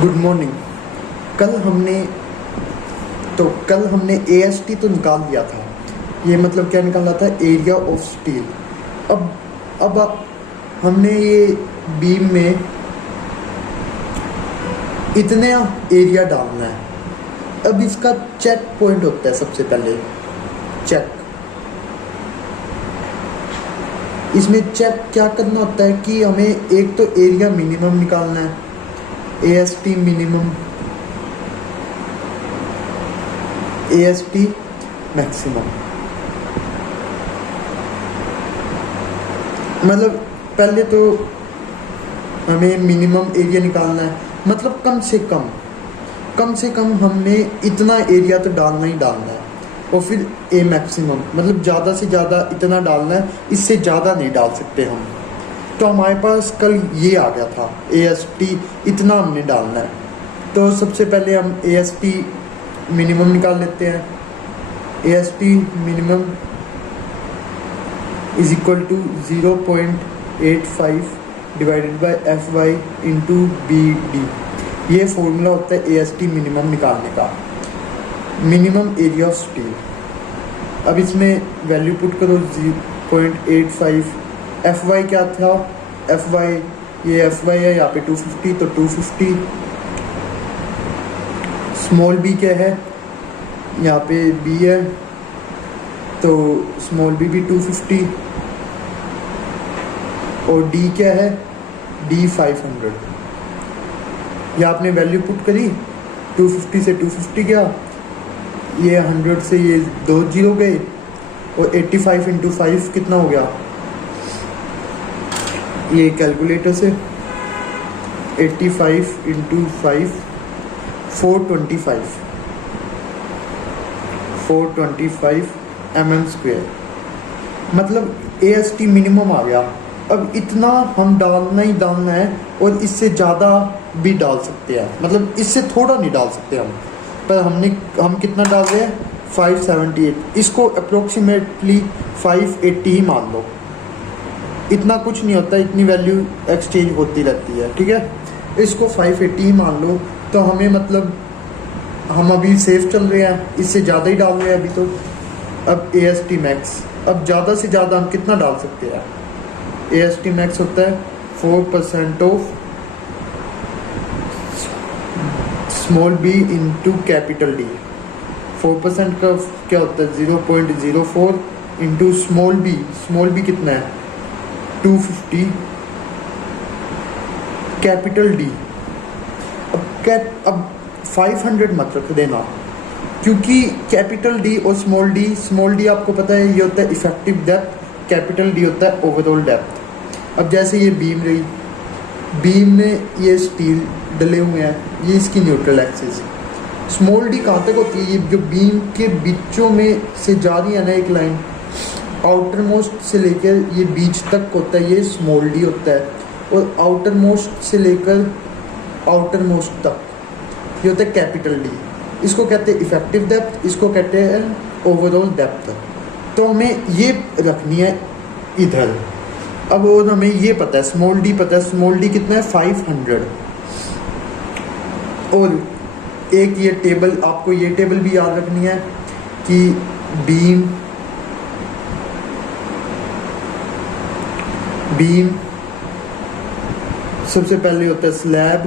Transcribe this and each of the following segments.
Good morning. कल हमने AST तो निकाल दिया था। ये मतलब क्या निकाला था? Area of steel. अब हमने ये बीम में इतना एरिया डालना है। अब इसका चेक पॉइंट होता है सबसे पहले चेक। इसमें चेक क्या करना होता है कि हमें एक तो एरिया मिनिमम निकालना है, AST मिनिमम, AST मैक्सिमम। मतलब पहले तो हमें मिनिमम एरिया निकालना है, मतलब कम से कम हमने इतना एरिया तो डालना ही डालना है। और फिर ए मैक्सिमम, मतलब ज़्यादा से ज़्यादा इतना डालना है, इससे ज़्यादा नहीं डाल सकते हम। तो हमारे पास कल ये आ गया था, AST इतना हमने डालना है। तो सबसे पहले हम AST मिनिमम निकाल लेते हैं। AST minimum is equal to 0.85 divided by FY into BD। ये फॉर्मूला होता है AST मिनिमम निकालने का, मिनिमम एरिया ऑफ स्टील। अब इसमें वैल्यू पुट करो 0.85। FY क्या था? FY, ये FY है, यहाँ पे 250, तो 250। स्मॉल b क्या है? यहाँ पे b है, तो स्मॉल b भी 250। और d क्या है? d 500। ये आपने वैल्यू पुट करी, 250 से 250 गया, ये 100 से ये 2 जीरो गए, और 85 इंटू 5 कितना हो गया? ये कैलकुलेटर से 85 इंटू 5 425 mm स्क्वेयर। मतलब AST मिनिमम आ गया। अब इतना हम डालना ही डालना है, और इससे ज़्यादा भी डाल सकते हैं, मतलब इससे थोड़ा नहीं डाल सकते हम। पर हम कितना डाल रहे हैं? 578। इसको अप्रोक्सीमेटली 580 ही मान लो। इतना कुछ नहीं होता, इतनी वैल्यू एक्सचेंज होती रहती है, ठीक है। इसको 580 ही मान लो। तो हमें मतलब हम अभी सेफ चल रहे हैं, इससे ज़्यादा ही डाल रहे हैं अभी तो। अब AST मैक्स, अब ज़्यादा से ज़्यादा हम कितना डाल सकते हैं? AST मैक्स होता है 4% of small b into capital D। 4% का क्या होता है? 0.04 इंटू स्मॉल b कितना है? 250 कैपिटल D। अब 500 मत रख देना, क्योंकि कैपिटल D और स्मॉल d आपको पता है ये होता है इफेक्टिव डेप्थ, कैपिटल D होता है ओवरऑल डेप्थ। अब जैसे ये बीम रही, बीम में ये स्टील डले हुए हैं, ये इसकी न्यूट्रल एक्सिस। स्मॉल d कहाँ तक होती है? ये जो बीम के बीचों में से जा रही है ना एक लाइन, आउटर मोस्ट से लेकर ये बीच तक होता है, ये स्मॉल d होता है। और आउटर मोस्ट से लेकर आउटर मोस्ट तक ये होता है कैपिटल D। इसको कहते हैं इफेक्टिव डेप्थ, इसको कहते हैं ओवरऑल डेप्थ। तो हमें ये रखनी है इधर। अब और हमें ये पता है, स्मॉल d पता है, स्मॉल d कितना है? 500। और एक ये टेबल, आपको ये टेबल भी याद रखनी है कि बीम सबसे पहले होता है स्लैब,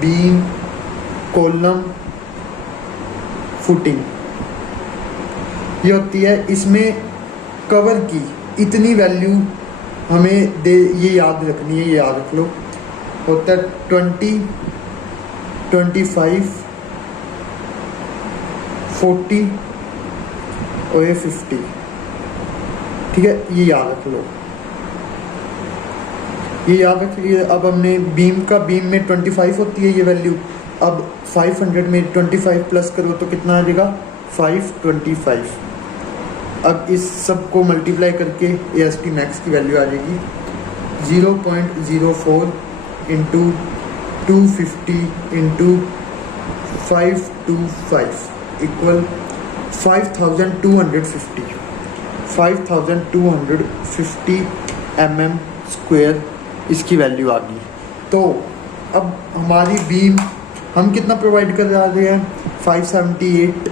बीम, कॉलम, फुटिंग। ये होती है, इसमें कवर की इतनी वैल्यू हमें ये याद रखनी है, ये याद रख लो। होता है 20, 25, 40 और ये 50, ठीक है। ये याद रख लो, ये याद रखिए। अब हमने बीम में 25 होती है ये वैल्यू। अब 500 में 25 प्लस करो तो कितना आ जाएगा? 525। अब इस सब को मल्टीप्लाई करके AST मैक्स की वैल्यू आ जाएगी 0.04 into 250 into 525 equal 5250 mm square इसकी वैल्यू आ गई। तो अब हमारी बीम हम कितना प्रोवाइड कर रहे हैं, 578,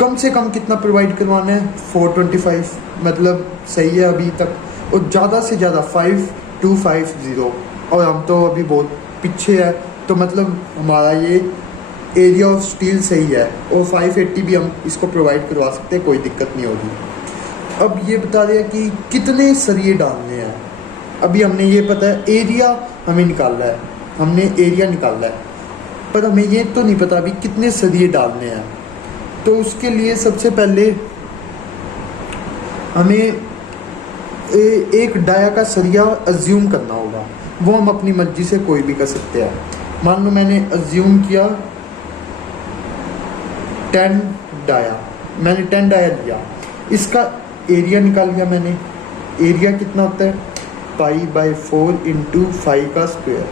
कम से कम कितना प्रोवाइड करवाना है, 425, मतलब सही है अभी तक, और ज़्यादा से ज़्यादा 5250, और हम तो अभी बहुत पीछे है, तो मतलब हमारा ये एरिया ऑफ स्टील सही है, और 580 भी हम इसको प्रोवाइड करवा सकते हैं, कोई दिक्कत नहीं होगी। अब ये बता रहे हैं कि कितने सरिये डालने हैं। अभी हमने ये पता है एरिया हमें निकालना है, हमने एरिया निकालना है, पर हमें ये तो नहीं पता अभी कितने सरिये डालने हैं। तो उसके लिए सबसे पहले हमें एक डाया का सरिया अज्यूम करना होगा। वो हम अपनी मर्जी से कोई भी कर सकते हैं। मान लो मैंने अज्यूम किया 10 डाया, मैंने 10 डाया लिया, इसका एरिया निकाल लिया मैंने। एरिया कितना होता है, π/4 इंटू 5 का स्क्वायर।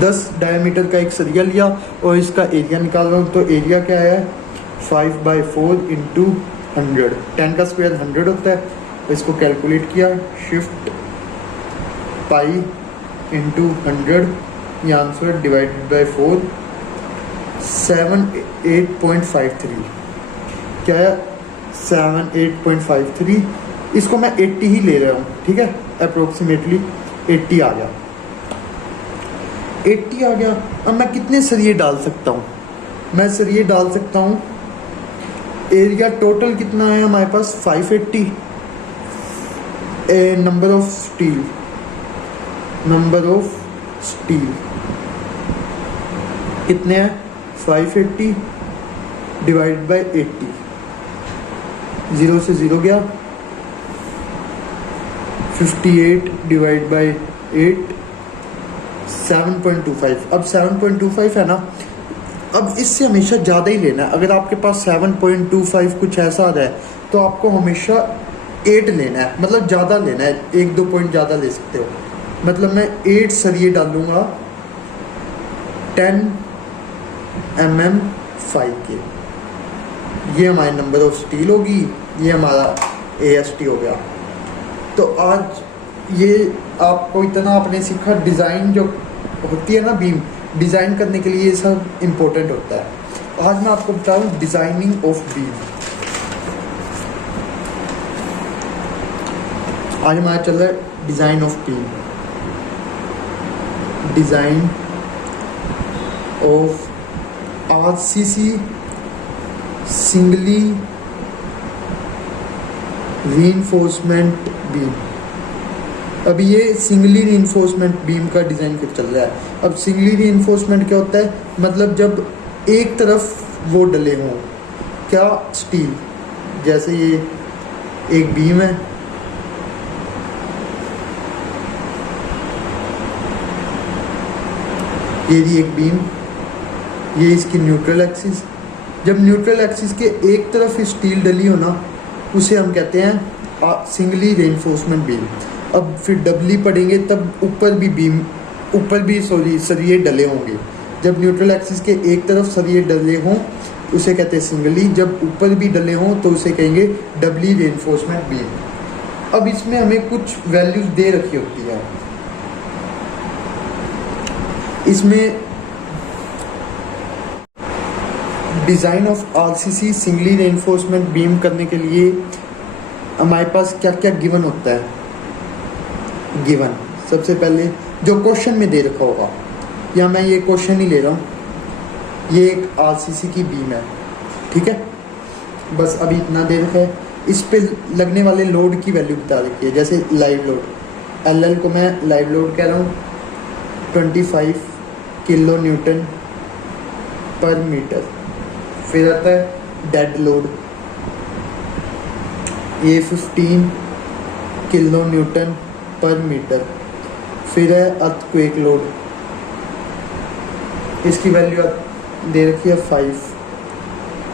10 डायमीटर का एक सरिया लिया और इसका एरिया निकाल रहा हूँ, तो एरिया क्या है, 5/4 इंटू 100। 10 का स्क्वायर 100 होता है, तो इसको कैलकुलेट किया, शिफ्ट पाई इंटू 100, ये आंसर डिवाइडेड बाई 4, 78.53। क्या है, 78.53। इसको मैं 80 ही ले रहा हूँ, ठीक है, अप्रोक्सीमेटली 80 आ गया। 80 आ गया। अब मैं कितने सरिये डाल सकता हूँ, मैं सरिये डाल सकता हूँ, एरिया टोटल कितना है हमारे पास, 580। नंबर ऑफ स्टील कितने हैं, 580 डिवाइड बाई 80, 0 से 0 गया, 58 डिवाइड बाई 8, 7.25। अब 7.25 है ना, अब इससे हमेशा ज़्यादा ही लेना है। अगर आपके पास 7.25 कुछ ऐसा आ रहा है तो आपको हमेशा 8 लेना है, मतलब ज़्यादा लेना है, 1-2 पॉइंट ज़्यादा ले सकते हो। मतलब मैं 8 सरिये डालूँगा 10 mm 5 के। ये हमारी नंबर ऑफ स्टील होगी, ये हमारा AST हो गया। तो आज ये आपको इतना आपने सीखा, डिज़ाइन जो होती है ना बीम, डिज़ाइन करने के लिए ये सब इम्पोर्टेंट होता है। आज मैं आपको बताऊँ डिज़ाइनिंग ऑफ बीम। आज हमारा चल रहा है design of beam, design of RCC singly reinforcement beam. अभी ये सिंगली रीइंफोर्समेंट बीम का डिज़ाइन फिर चल रहा है। अब सिंगली रीइंफोर्समेंट क्या होता है, मतलब जब एक तरफ वो डले हों, क्या, स्टील, जैसे ये एक बीम है, ये भी एक बीम, ये इसकी न्यूट्रल एक्सिस। जब न्यूट्रल एक्सिस के एक तरफ स्टील डली हो ना, उसे हम कहते हैं सिंगली रीइंफोर्समेंट बीम। अब फिर डबली पढ़ेंगे तब ऊपर भी सरिये डले होंगे। जब न्यूट्रल एक्सिस के एक तरफ सरिये डले हों उसे कहते हैं सिंगली, जब ऊपर भी डले हों तो उसे कहेंगे डबली रीइंफोर्समेंट बीम। अब इसमें हमें कुछ वैल्यूज दे रखी होती है। इसमें design of RCC singly reinforcement beam करने के लिए हमारे पास क्या क्या गिवन होता है। गिवन सबसे पहले जो क्वेश्चन में दे रखा होगा, या मैं ये क्वेश्चन ही ले रहा हूँ, ये एक RCC की बीम है, ठीक है, बस अभी इतना दे रखा है। इस पे लगने वाले लोड की वैल्यू बता रखी है, जैसे लाइव लोड, LL को मैं लाइव लोड कह रहा हूँ 25 किलो न्यूटन पर मीटर। फिर आता है डेड लोड, ये 15 किलो न्यूटन पर मीटर। फिर है अर्थक्वेक लोड, इसकी वैल्यू दे रखी है 5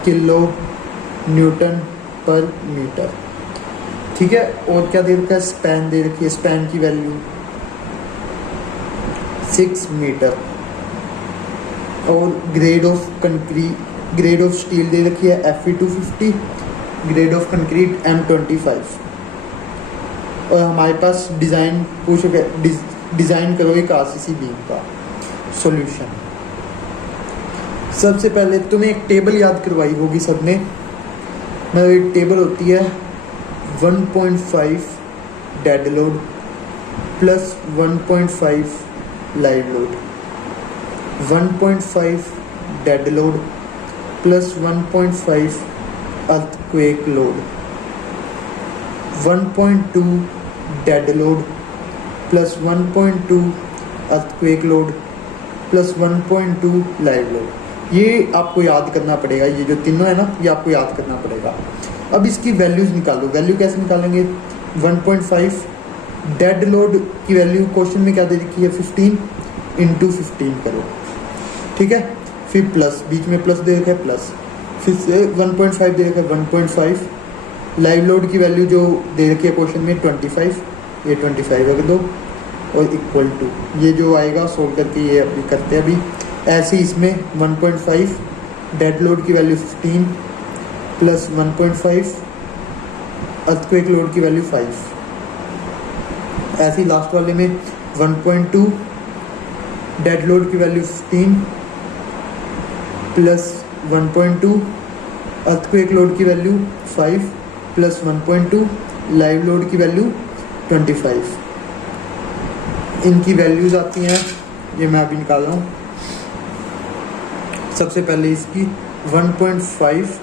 किलो न्यूटन पर मीटर, ठीक है। और क्या दे रखा है, स्पैन दे रखी है, स्पैन की वैल्यू 6 मीटर। और ग्रेड ऑफ स्टील दे रखी है Fe250, grade of concrete M25। और हमारे पास डिज़ाइन पूछ डिज़ाइन करो एक आरसीसी बीम का सॉल्यूशन। सबसे पहले तुम्हें एक टेबल याद करवाई होगी सबने, मतलब एक टेबल होती है 1.5 dead load plus 1.5 live load, 1.5 dead load plus 1.5 earthquake load, 1.2 dead load plus 1.2 earthquake load plus 1.2 live load. ये आपको याद करना पड़ेगा, ये जो तीनों है ना ये आपको याद करना पड़ेगा। अब इसकी वैल्यूज़ निकालो। वैल्यू कैसे निकालेंगे? 1.5 डेड लोड की वैल्यू क्वेश्चन में क्या दे रखी है? 15 × 15 करो, ठीक है। फिर प्लस, बीच में प्लस दे रखा है प्लस, फिर से 1.5 दे रखा है 1.5। लाइव लोड की वैल्यू जो दे रखी है क्वेश्चन में 25, ये 25 रख दो और इक्वल टू ये जो आएगा सोल्व करके ये अभी करते हैं। अभी ऐसे ही इसमें 1.5 डेड लोड की वैल्यू 15 प्लस 1.5 अर्थक्वेक लोड की वैल्यू 5। ऐसे ही लास्ट वाले में 1.2 डेड लोड की वैल्यू 15 प्लस 1.2 अर्थक्वेक लोड की वैल्यू 5 प्लस 1.2 लाइव लोड की वैल्यू 25। इनकी वैल्यूज़ आती हैं, ये मैं अभी निकाल रहा हूँ। सबसे पहले इसकी 1.5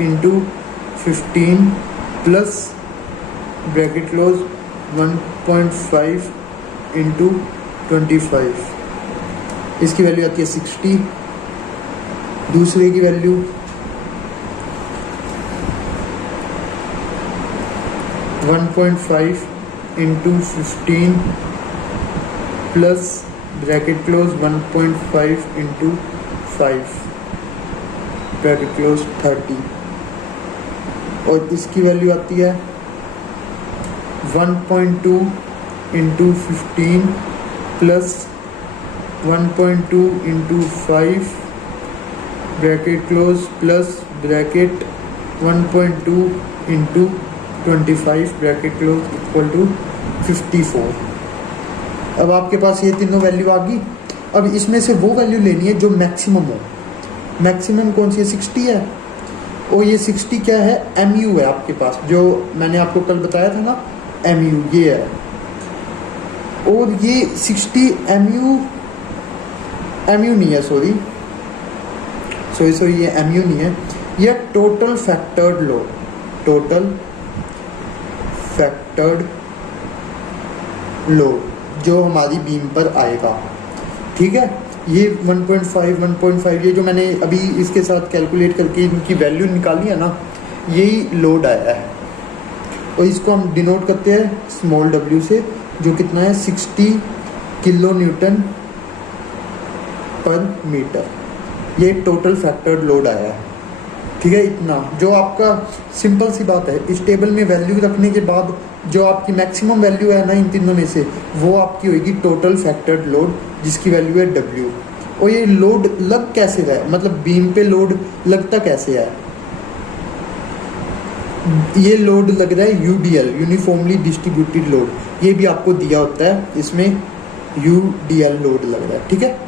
× 15 प्लस ब्रैकेट क्लोज 1.5 × 25, इसकी वैल्यू आती है 60। दूसरे की value 1.5 × 15 plus bracket close 1.5 × 5 bracket close 30, और इसकी वैल्यू आती है 1.2 × 15 plus 1.2 × 5 bracket close plus bracket 1.2 × 25 bracket close equal to 54। अब आपके पास ये तीनों वैल्यू आ गई। अब इसमें से वो वैल्यू लेनी है जो मैक्सिमम हो। मैक्सिमम कौन सी है? 60 है, और ये 60 क्या है? MU है आपके पास, जो मैंने आपको कल बताया था ना, MU ये है। और ये 60 MU नहीं है, सॉरी ये MU नहीं है, ये total factored load, total factored load जो हमारी बीम पर आएगा, ठीक है। ये 1.5 ये जो मैंने अभी इसके साथ कैलकुलेट करके इनकी वैल्यू निकाली है ना, यही लोड आया है। और इसको हम डिनोट करते हैं स्मॉल w से, जो कितना है 60 किलो न्यूटन पर मीटर। ये टोटल फैक्टर्ड लोड आया है, ठीक है। इतना जो आपका सिंपल सी बात है, इस टेबल में वैल्यू रखने के बाद जो आपकी मैक्सिमम वैल्यू है ना इन तीनों में से, वो आपकी होगी टोटल फैक्टर्ड लोड, जिसकी वैल्यू है W। और ये लोड लग कैसे रहा है, मतलब बीम पे लोड लगता कैसे है? ये लोड लग रहा है UDL, यूनिफॉर्मली डिस्ट्रीब्यूटेड लोड। ये भी आपको दिया होता है, इसमें UDL लोड लग रहा है, ठीक है।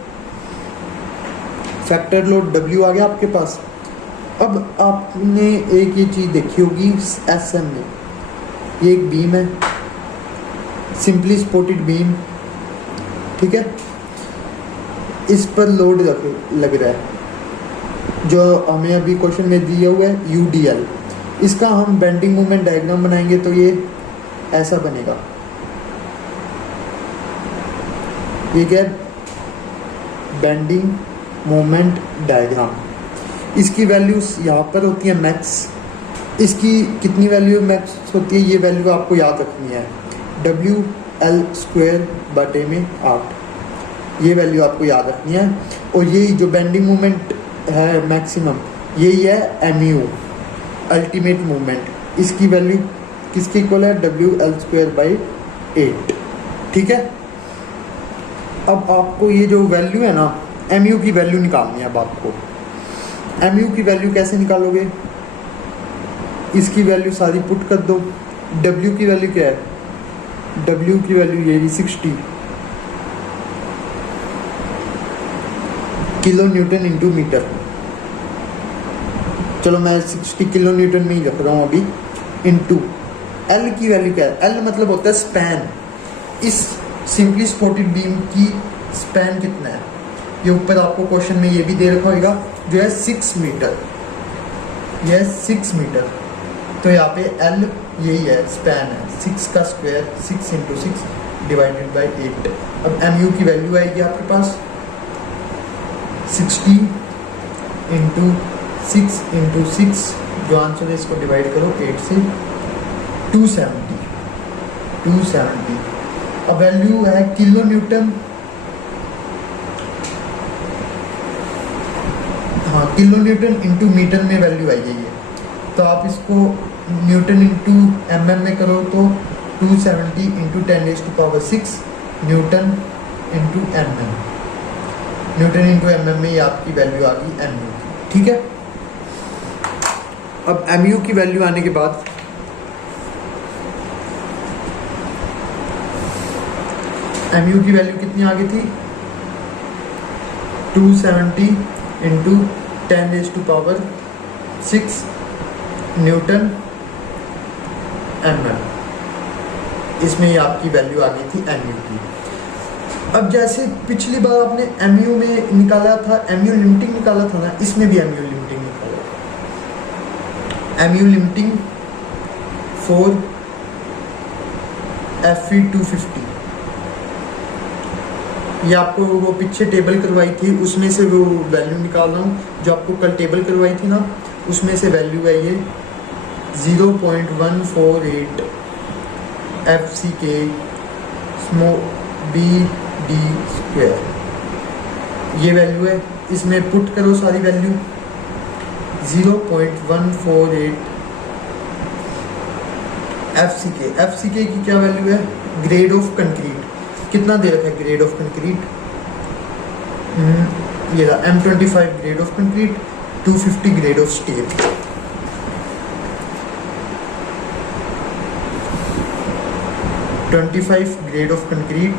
फैक्टर लोड W आ गया आपके पास। अब आपने एक ये चीज़ देखी होगी SM में, ये एक बीम है, सिंपली सपोर्टेड बीम, ठीक है। इस पर लोड लग रहा है, जो हमें अभी क्वेश्चन में दिया हुआ है UDL। इसका हम बेंडिंग मोमेंट डायग्राम बनाएंगे तो ये ऐसा बनेगा। ये क्या है? Bending moment diagram. इसकी वैल्यूज यहाँ पर होती है मैक्स। इसकी कितनी वैल्यू मैक्स होती है, ये वैल्यू आपको याद रखनी है, WL² में 8, ये वैल्यू आपको याद रखनी है। और यही जो बेंडिंग मोमेंट है मैक्सिमम, यही है MU अल्टीमेट मोमेंट। इसकी वैल्यू किसकी इक्वल है? WL²/8, ठीक है। अब आपको ये जो वैल्यू है ना MU की वैल्यू निकालनी है। अब आपको MU की वैल्यू कैसे निकालोगे? इसकी वैल्यू सारी पुट कर दो। W की वैल्यू क्या है? W की वैल्यू ये 60, किलो न्यूटन इंटू मीटर। चलो मैं 60 किलो न्यूटन में ही रख रहा हूँ अभी। इंटू एल की वैल्यू क्या है? एल मतलब होता है स्पैन। इस सिंपली सपोर्टेड बीम की स्पैन कितना है? ये ऊपर आपको क्वेश्चन में ये भी दे रखा होगा, जो है 6 मीटर। यह 6 मीटर, तो यहाँ पे एल यही है, स्पैन है। 6 का स्क्वायर 6 इंटू 6 डिवाइडेड बाई 8। अब एम यू की वैल्यू आएगी आपके पास 60 इंटू 6 इंटू 6, जो आंसर है इसको डिवाइड करो 8 से, 270। अब वैल्यू है किलो न्यूटन, हाँ किलो न्यूटन इंटू मीटर में वैल्यू आई है। तो आप इसको न्यूटन इंटू एमएम में करो तो 270 into 10⁶ Newton into MM. Newton into MM में ये आपकी वैल्यू आ गई एमयू की, ठीक है। अब एमयू की वैल्यू आने के बाद एमयू की वैल्यू कितनी आ गई थी? 270 इंटू 10⁶ न्यूटन एमएम। इसमें ही आपकी वैल्यू आ गई थी एमयू की। अब जैसे पिछली बार आपने एमयू में निकाला था, एमयू लिमिटिंग निकाला था ना, इसमें भी एमयू लिमिटिंग निकाला। एमयू लिमिटिंग फॉर FE 250, ये आपको वो पीछे टेबल करवाई थी, उसमें से वो वैल्यू निकाल रहा हूँ। जो आपको कल टेबल करवाई थी ना, उसमें से वैल्यू है ये 0.148 FCK BD स्क्वायर, ये वैल्यू है। इसमें पुट करो सारी वैल्यू। 0.148 FCK की क्या वैल्यू है? ग्रेड ऑफ कंक्रीट कितना दे रखा है? ग्रेड ऑफ कंक्रीट ये रहा M25 grade of concrete, 250 grade of steel. Grade of concrete,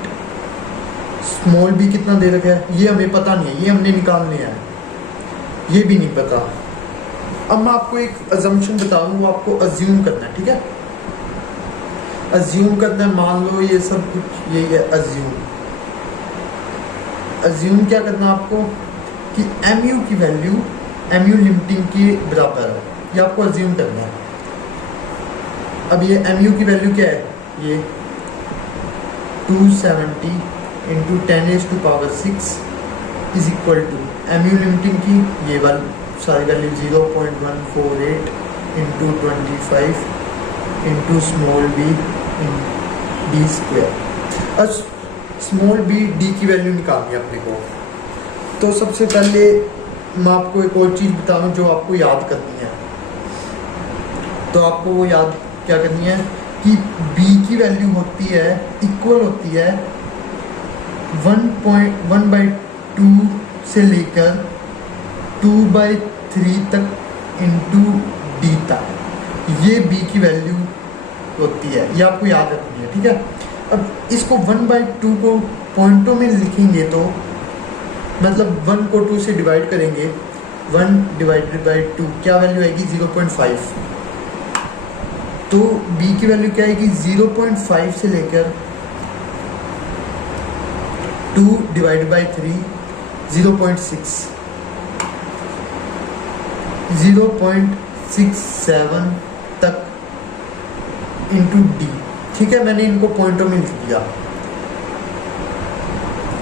small B कितना दे रखा है ये हमें पता नहीं है, ये हमने निकालने हैं, ये भी नहीं पता। अब मैं आपको एक अजम्पशन बता रहा हूँ, वो आपको अज्यूम करना है, ठीक है। अज्यूम करना है, मान लो ये सब कुछ यही है। अज्यूम क्या करना है आपको कि एमयू की वैल्यू एमयू लिमिटिंग के बराबर है, ये आपको अज्यूम करना है। अब ये एमयू की वैल्यू क्या है? ये 270 into 10⁶ is equal to mu limiting की ये वाली सारी value 0.148 into 25 into small B D square. अब स्मॉल बी डी की वैल्यू निकालनी है अपने को। तो सबसे पहले मैं आपको एक और चीज़ बताऊँ जो आपको याद करनी है। तो आपको वो याद क्या करनी है कि b की वैल्यू होती है, इक्वल होती है 1/2 से लेकर 2/3 तक इंटू डी तक, ये b की वैल्यू होती है, ये आपको याद रखनी है, ठीक है। अब इसको 1/2 को पॉइंटों में लिखेंगे तो मतलब 1 को 2 से डिवाइड करेंगे, 1 डिवाइडेड बाई 2 क्या वैल्यू आएगी? 0.5। तो b की वैल्यू क्या आएगी? 0.5 से लेकर 2 डिवाइड बाई 3 0.6, 0.67 तक इंटू डी, ठीक है। मैंने इनको पॉइंटों में लिख दिया।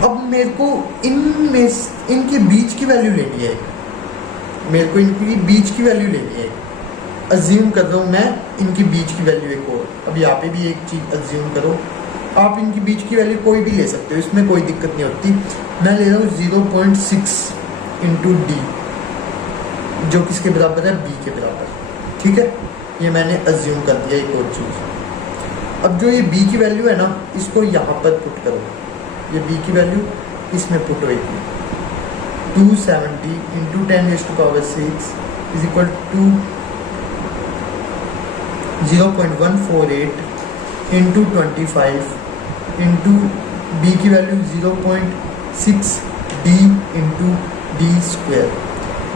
अब मेरे को इनके बीच की वैल्यू लेनी है, मेरे को इनकी बीच की वैल्यू लेनी है। अज्यूम कर रहा हूँ मैं इनकी बीच की वैल्यू एक और। अब यहाँ पे भी एक चीज़ अज्यूम करो, आप इनकी बीच की वैल्यू कोई भी ले सकते हो, इसमें कोई दिक्कत नहीं होती। मैं ले रहा हूँ 0.6 इंटू डी, जो किसके बराबर है? बी के बराबर, ठीक है। ये मैंने अज्यूम कर दिया एक और चीज़। अब जो ये बी की वैल्यू है ना, इसको यहाँ पर पुट करो। ये बी की वैल्यू इसमें पुट होगी 270 into 10⁶ is equal to 0.148 into 25 into b की value 0.6 d into d square,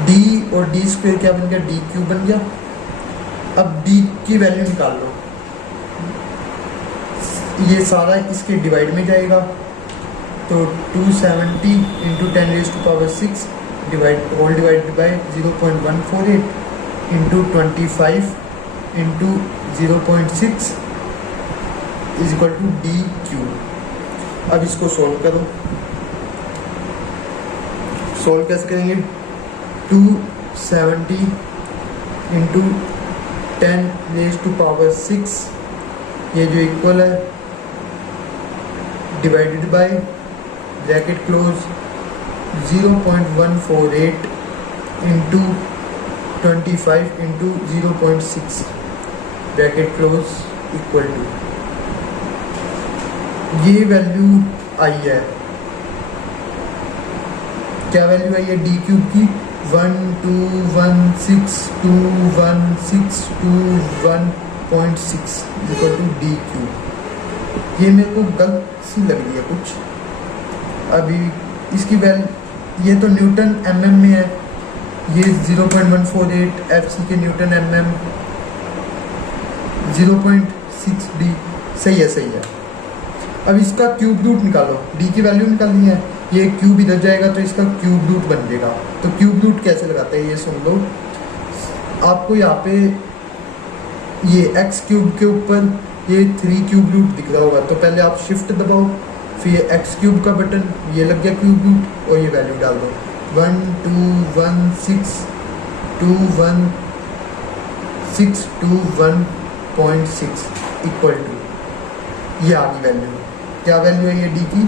d और डी स्क्वायर क्या बन गया, डी क्यूब बन गया। अब डी की वैल्यू निकाल लो, ये सारा इसके डिवाइड में जाएगा, तो 270 into 10⁻6 whole divided by 0.148 into 25 into 0.6 is equal to D cube. अब इसको सॉल्व करो, सॉल्व कैसे करेंगे, 270 इंटू 10⁻6 ये जो इक्वल है divided by bracket close 0.148 into 25 into 0.6 bracket close equal to, ये वैल्यू आई है, क्या वैल्यू आई है डी क्यूब की, 121621621.6 इक्वल टू डी क्यूब। ये मेरे को गलत सी लग रही है कुछ, अभी इसकी ये तो न्यूटन mm में है, ये 0.148 FC के न्यूटन mm 0.6 D, सही है सही है। अब इसका क्यूब रूट निकालो, डी की वैल्यू निकालनी है, ये क्यूब इधर जाएगा तो इसका क्यूब रूट बन जाएगा। तो क्यूब रूट कैसे लगाते हैं ये सुन लो, आपको यहाँ पे ये एक्स क्यूब के ऊपर ये 3 क्यूब रूट दिख रहा होगा, तो पहले आप शिफ्ट दबाओ, फिर एक्स क्यूब का बटन, ये लग गया क्यूब रूट, और ये वैल्यू डाल दो 121621621.6 इक्वल टू, ये आ गई वैल्यू। क्या वैल्यू है ये डी की,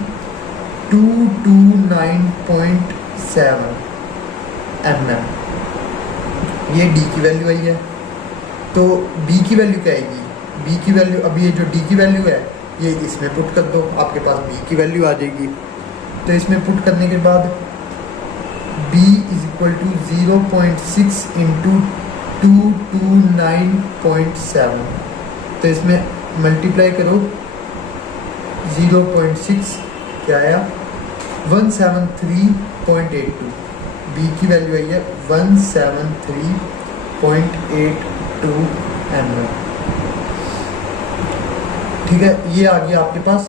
229.7 mm, ये डी की वैल्यू आई है। तो बी की वैल्यू क्या आएगी, बी की वैल्यू, अब ये जो डी की वैल्यू है ये इसमें पुट कर दो, आपके पास बी की वैल्यू आ जाएगी। तो इसमें पुट करने के बाद b is equal to 0.6 into 229.7, तो इसमें मल्टीप्लाई करो 0.6 क्या आया 173.82, बी की वैल्यू आई है 173.82 mm। ठीक है, ये आ गया आपके पास